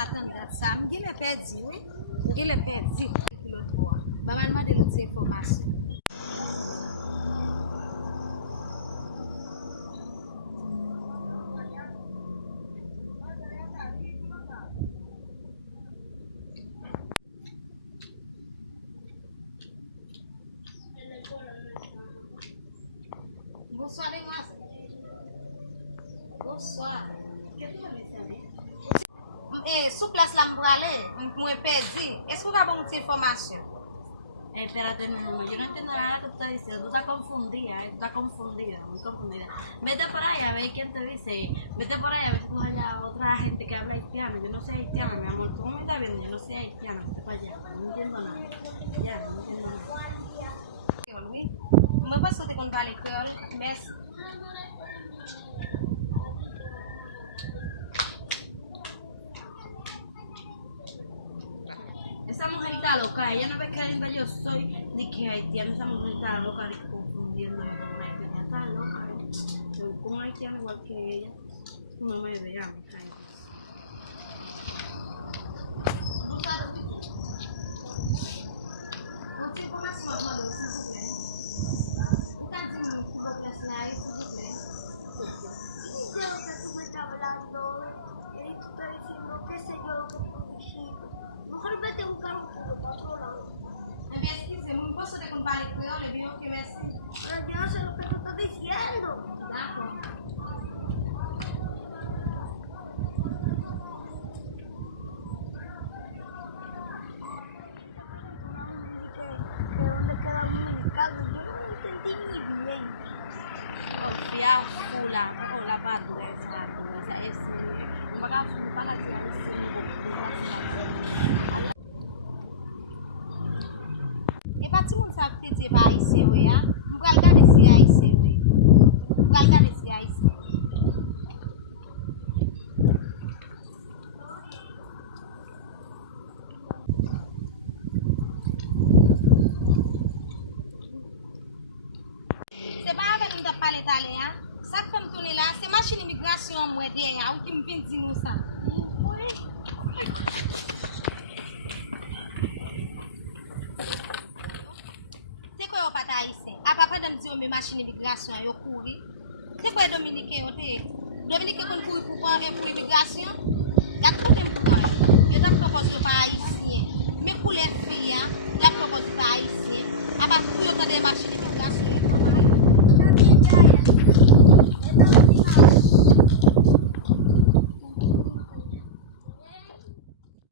s'attendre à ça. Je l'ai perdu, oui. Je l'ai perdu. Maman m'a donné des informations. Bonsoir, demoiselle. Bonsoir. Qu'est-ce que vous avez fait? Sous place là, je suis perdu. Est-ce que vous avez une information? Espérate, mi amor, yo no entiendo nada que tú estás diciendo. Tú estás confundida, muy confundida. Vete por ahí a ver quién te dice. Vete por ahí a ver si tú allá otra gente que habla haitiano. Yo no sé haitiano, mi amor. Tú me estás viendo, yo no sé haitiano. Vete para allá, no entiendo nada. Ya, no entiendo nada. Oui. Moi, je pense que tu vas à l'école, mais Esa mujer está loca. Ella no ve que linda yo soy ni que haitiano. Esa mujer está loca, ni confundiéndome con una haitiana. Está loca, con un haitiano igual que ella. No me vea, mi hija. et pas tout le monde savent que c'est pas ici, oui. On va regarder si ici, oui. On va regarder si ici. C'est pas avec nous de parler italien. Ça fait me tourner là, c'est machine immigration moi derrière ou qui me vient dire nous ça. C'est quoi au pata ici? À papa de dire mes machines immigration yo courir. C'est quoi Dominique yo te? Dominique qu'on courir pour immigration?